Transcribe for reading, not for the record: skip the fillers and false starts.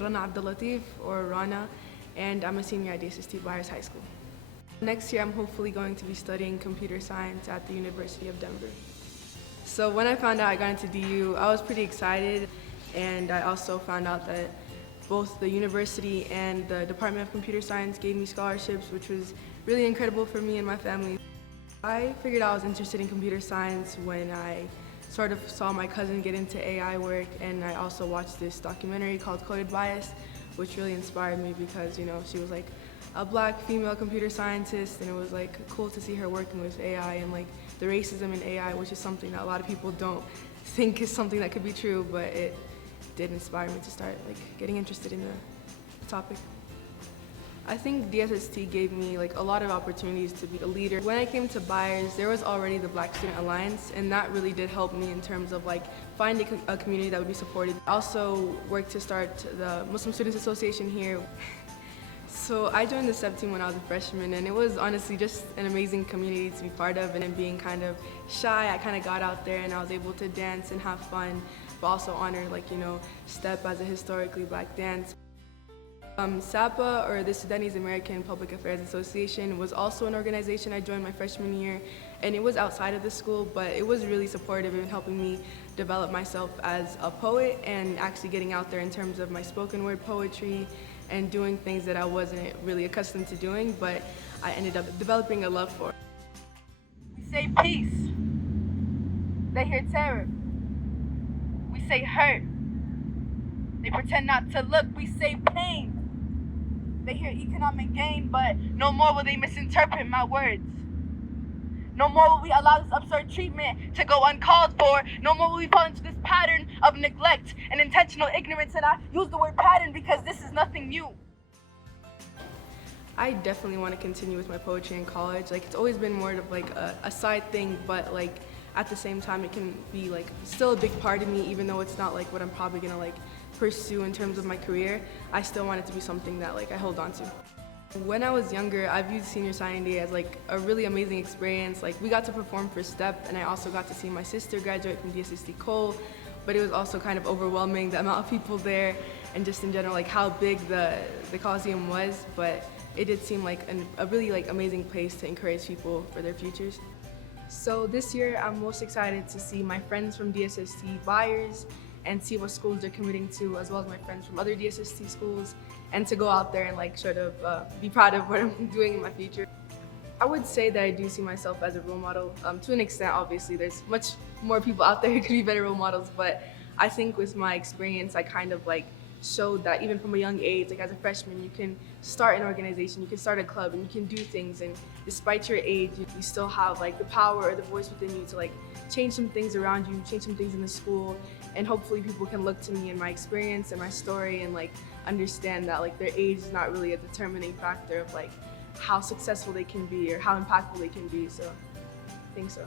Rana Abdellatif, or Rana, and I'm a senior at DSST Byers High School. Next year, I'm hopefully going to be studying computer science at the University of Denver. So when I found out I got into DU, I was pretty excited, and I also found out that both the university and the Department of Computer Science gave me scholarships, which was really incredible for me and my family. I figured I was interested in computer science when I sort of saw my cousin get into AI work, and I also watched this documentary called Coded Bias, which really inspired me because, you know, she was like a black female computer scientist, and it was like cool to see her working with AI and like the racism in AI, which is something that a lot of people don't think is something that could be true, but it did inspire me to start like getting interested in the topic. I think DSST gave me like a lot of opportunities to be a leader. When I came to Byers, there was already the Black Student Alliance, and that really did help me in terms of like finding a community that would be supported. I also worked to start the Muslim Students Association here. So I joined the STEP team when I was a freshman, and it was honestly just an amazing community to be part of. And then being kind of shy, I kind of got out there and I was able to dance and have fun, but also honor like, you know, STEP as a historically black dance. SAPA, or the Sudanese American Public Affairs Association, was also an organization I joined my freshman year, and it was outside of the school, but it was really supportive in helping me develop myself as a poet and actually getting out there in terms of my spoken word poetry and doing things that I wasn't really accustomed to doing, but I ended up developing a love for. We say peace. They hear terror. We say hurt. They pretend not to look. We say pain. They hear economic gain, but no more will they misinterpret my words. No more will we allow this absurd treatment to go uncalled for. No more will we fall into this pattern of neglect and intentional ignorance. And I use the word pattern because this is nothing new. I definitely want to continue with my poetry in college. Like, it's always been more of like a side thing, but like at the same time it can be like still a big part of me, even though it's not like what I'm probably gonna like pursue in terms of my career. I still want it to be something that like I hold on to. When I was younger, I viewed Senior Signing Day as like a really amazing experience. Like, we got to perform for STEP, and I also got to see my sister graduate from DSST Cole, but it was also kind of overwhelming, the amount of people there, and just in general like how big the Coliseum was, but it did seem like a really like amazing place to encourage people for their futures. So this year, I'm most excited to see my friends from DSST Byers and see what schools they're committing to, as well as my friends from other DSST schools, and to go out there and like sort of be proud of what I'm doing in my future. I would say that I do see myself as a role model. To an extent, obviously, there's much more people out there who could be better role models, but I think with my experience, I kind of like showed that even from a young age, like as a freshman, you can start an organization, you can start a club, and you can do things, and despite your age, you still have like the power or the voice within you to like change some things around you, change some things in the school, and hopefully people can look to me and my experience and my story and like understand that like their age is not really a determining factor of like how successful they can be or how impactful they can be. So I think so.